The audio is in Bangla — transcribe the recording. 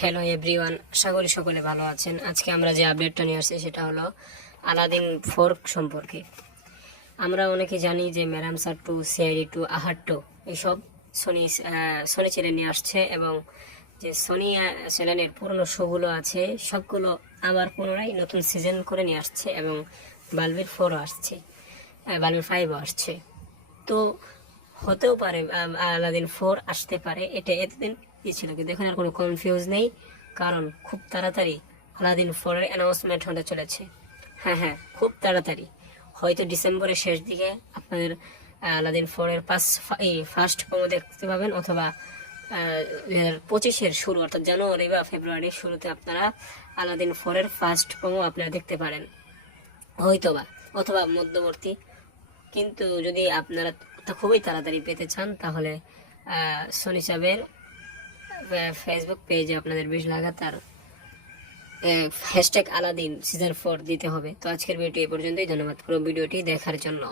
হ্যালো এভরিওয়ান আশা করি সকলে ভালো আছেন। আজকে আমরা যে আপডেটটা নিয়ে আসছি, সেটা হলো আলাদিন ফোর্ক সম্পর্কে। আমরা অনেকে জানি যে ম্যারাম সার to CID to Aahat to এইসব সনি সনি চ্যানেল নিয়ে আসছে এবং যে সনি চ্যানেলের পুরনো শোগুলো আছে, সবগুলো আবার পুনরায় নতুন সিজন করে নিয়ে আসছে এবং বাল্বের ফোরও আসছে বালবির ফাইভও আসছে। তো হতেও পারে আলাদিন ফোর আসতে পারে, এটা এতদিন কি ছিল, কিন্তু এখন আর কোনো কনফিউজ নেই, কারণ খুব তাড়াতাড়ি আলাদিন ফোরের অ্যানাউন্সমেন্ট হতে চলেছে। হ্যাঁ হ্যাঁ খুব তাড়াতাড়ি। হয়তো ডিসেম্বরের শেষ দিকে আপনাদের আলাদিন ফোরের পাস এই ফার্স্ট প্রোমো দেখতে পাবেন, অথবা দুই হাজার পঁচিশের শুরু, অর্থাৎ জানুয়ারি বা ফেব্রুয়ারির শুরুতে আপনারা আলাদিন ফোরের ফার্স্ট প্রোমো আপনারা দেখতে পারেন। হয়তোবা, অথবা মধ্যবর্তী। কিন্তু যদি আপনারা তা খুবই তাড়াতাড়ি পেতে চান, তাহলে সোনি সাবের ফেসবুক পেজে আপনাদের বিশ লাগাতার হ্যাশট্যাগ আলাদিন সিজন ফোর দিতে হবে। তো আজকের ভিডিও এই পর্যন্তই, ধন্যবাদ পুরো ভিডিওটি দেখার জন্য।